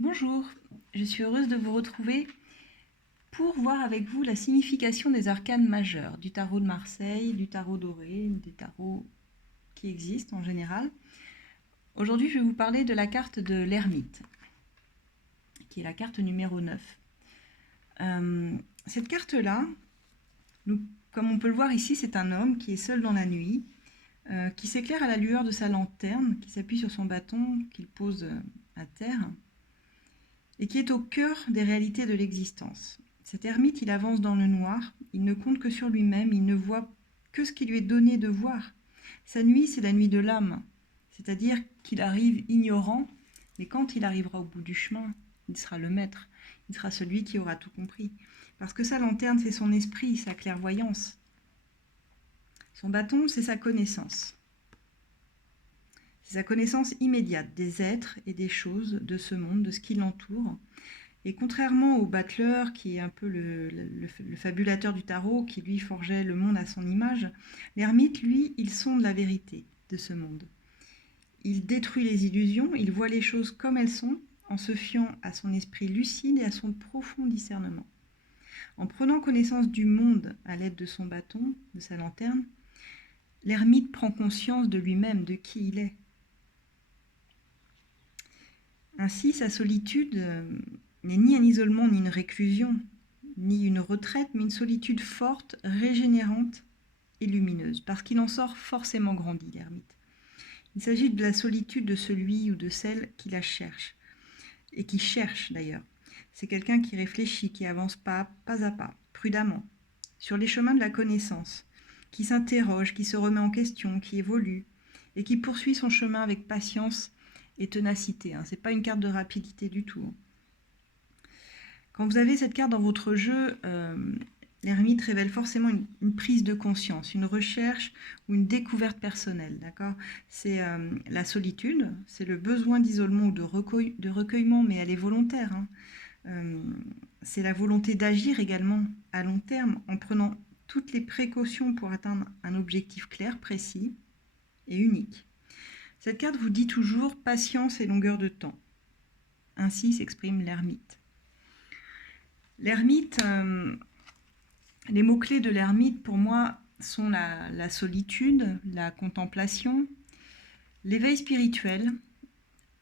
Bonjour, je suis heureuse de vous retrouver pour voir avec vous la signification des arcanes majeurs, du tarot de Marseille, du tarot doré, des tarots qui existent en général. Aujourd'hui, je vais vous parler de la carte de l'ermite, qui est la carte numéro 9. Cette carte-là, comme on peut le voir ici, c'est un homme qui est seul dans la nuit, qui s'éclaire à la lueur de sa lanterne, qui s'appuie sur son bâton, qu'il pose à terre, et qui est au cœur des réalités de l'existence. Cet ermite, il avance dans le noir, il ne compte que sur lui-même, il ne voit que ce qui lui est donné de voir. Sa nuit, c'est la nuit de l'âme, c'est-à-dire qu'il arrive ignorant, mais quand il arrivera au bout du chemin, il sera le maître, il sera celui qui aura tout compris. Parce que sa lanterne, c'est son esprit, sa clairvoyance. Son bâton, c'est sa connaissance. C'est sa connaissance immédiate des êtres et des choses de ce monde, de ce qui l'entoure. Et contrairement au battleur, qui est un peu le fabulateur du tarot, qui lui forgeait le monde à son image, l'ermite, lui, il sonde la vérité de ce monde. Il détruit les illusions, il voit les choses comme elles sont, en se fiant à son esprit lucide et à son profond discernement. En prenant connaissance du monde à l'aide de son bâton, de sa lanterne, l'ermite prend conscience de lui-même, de qui il est. Ainsi, sa solitude n'est ni un isolement ni une réclusion, ni une retraite, mais une solitude forte, régénérante et lumineuse, parce qu'il en sort forcément grandi, l'ermite. Il s'agit de la solitude de celui ou de celle qui la cherche, et qui cherche d'ailleurs. C'est quelqu'un qui réfléchit, qui avance pas à pas, prudemment, sur les chemins de la connaissance, qui s'interroge, qui se remet en question, qui évolue, et qui poursuit son chemin avec patience et ténacité. Ce n'est pas une carte de rapidité du tout. Quand vous avez cette carte dans votre jeu, l'ermite révèle forcément une prise de conscience, une recherche ou une découverte personnelle. D'accord ? C'est la solitude, c'est le besoin d'isolement ou de recueillement, mais elle est volontaire. C'est la volonté d'agir également à long terme en prenant toutes les précautions pour atteindre un objectif clair, précis et unique. Cette carte vous dit toujours patience et longueur de temps. Ainsi s'exprime l'ermite. L'ermite, les mots-clés de l'ermite pour moi sont la solitude, la contemplation, l'éveil spirituel,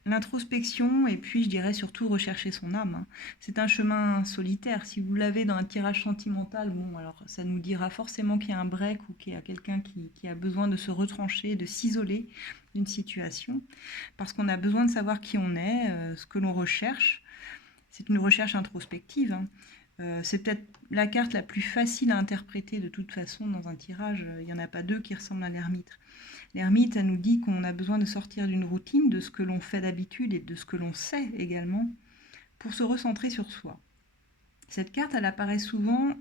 l'introspection et puis je dirais surtout rechercher son âme. C'est un chemin solitaire. Si vous l'avez dans un tirage sentimental, bon alors ça nous dira forcément qu'il y a un break ou qu'il y a quelqu'un qui a besoin de se retrancher, de s'isoler d'une situation, parce qu'on a besoin de savoir qui on est, ce que l'on recherche. C'est une recherche introspective. C'est peut-être la carte la plus facile à interpréter de toute façon dans un tirage. Il n'y en a pas deux qui ressemblent à l'ermite. L'ermite, elle nous dit qu'on a besoin de sortir d'une routine, de ce que l'on fait d'habitude et de ce que l'on sait également, pour se recentrer sur soi. Cette carte, elle apparaît souvent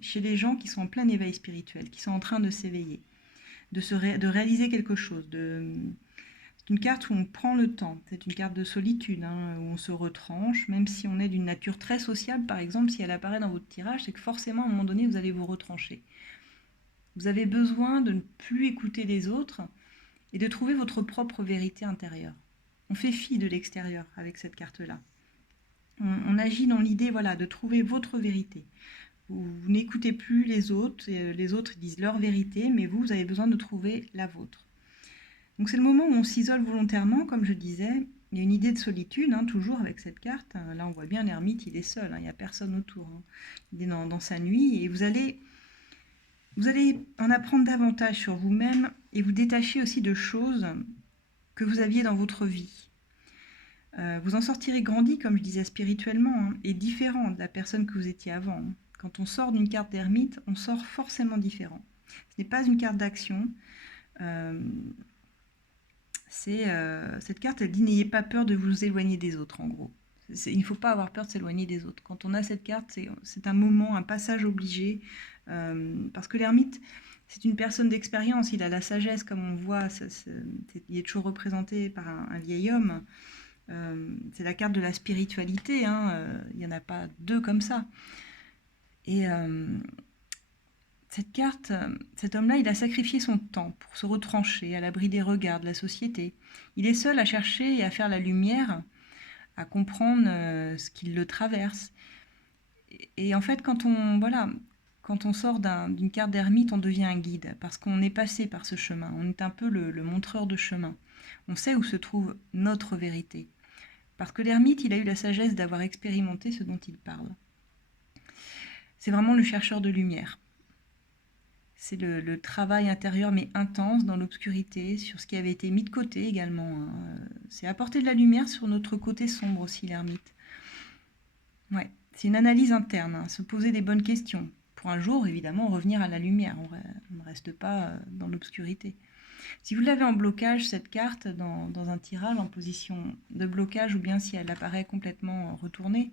chez les gens qui sont en plein éveil spirituel, qui sont en train de s'éveiller, de réaliser quelque chose. C'est une carte où on prend le temps, c'est une carte de solitude, où on se retranche, même si on est d'une nature très sociable, par exemple, si elle apparaît dans votre tirage, c'est que forcément, à un moment donné, vous allez vous retrancher. Vous avez besoin de ne plus écouter les autres et de trouver votre propre vérité intérieure. On fait fi de l'extérieur avec cette carte-là. On agit dans l'idée de trouver votre vérité. Vous n'écoutez plus les autres disent leur vérité, mais vous avez besoin de trouver la vôtre. Donc c'est le moment où on s'isole volontairement, comme je disais. Il y a une idée de solitude, toujours avec cette carte. Là, on voit bien l'ermite, il est seul, il n'y a personne autour. Il est dans sa nuit et vous allez en apprendre davantage sur vous-même et vous détacher aussi de choses que vous aviez dans votre vie. Vous en sortirez grandi, comme je disais, spirituellement, et différent de la personne que vous étiez avant. Quand on sort d'une carte d'ermite, on sort forcément différent. Ce n'est pas une carte d'action. Cette carte, elle dit n'ayez pas peur de vous éloigner des autres, en gros. Il ne faut pas avoir peur de s'éloigner des autres. Quand on a cette carte, c'est un moment, un passage obligé, parce que l'ermite, c'est une personne d'expérience, il a la sagesse, comme on voit, il est toujours représenté par un vieil homme. C'est la carte de la spiritualité, il n'y en a pas deux comme ça. Et cette carte, cet homme-là, il a sacrifié son temps pour se retrancher à l'abri des regards de la société. Il est seul à chercher et à faire la lumière à comprendre ce qui le traverse. Et en fait, quand on sort d'une carte d'ermite, on devient un guide, parce qu'on est passé par ce chemin. On est un peu le montreur de chemin. On sait où se trouve notre vérité. Parce que l'ermite, il a eu la sagesse d'avoir expérimenté ce dont il parle. C'est vraiment le chercheur de lumière. C'est le travail intérieur, mais intense, dans l'obscurité, sur ce qui avait été mis de côté également. C'est apporter de la lumière sur notre côté sombre aussi, l'ermite. Ouais. C'est une analyse interne, se poser des bonnes questions. Pour un jour, évidemment, revenir à la lumière. On ne reste pas dans l'obscurité. Si vous l'avez en blocage, cette carte, dans un tirage en position de blocage, ou bien si elle apparaît complètement retournée,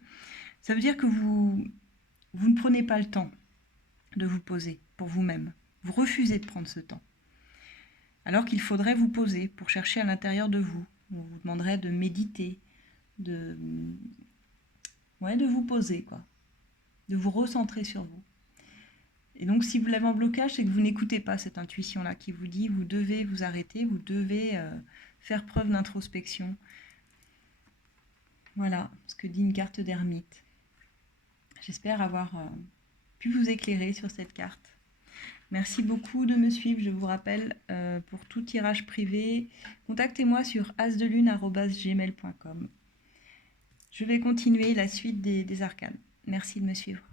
ça veut dire que vous ne prenez pas le temps de vous poser pour vous-même. Vous refusez de prendre ce temps. Alors qu'il faudrait vous poser pour chercher à l'intérieur de vous. On vous demanderait de méditer, de vous poser, quoi. De vous recentrer sur vous. Et donc, si vous l'avez en blocage, c'est que vous n'écoutez pas cette intuition-là qui vous dit vous devez vous arrêter, vous devez faire preuve d'introspection. Voilà ce que dit une carte d'ermite. J'espère avoir pu vous éclairer sur cette carte. Merci beaucoup de me suivre. Je vous rappelle, pour tout tirage privé, contactez-moi sur asdelune@gmail.com. Je vais continuer la suite des arcanes. Merci de me suivre.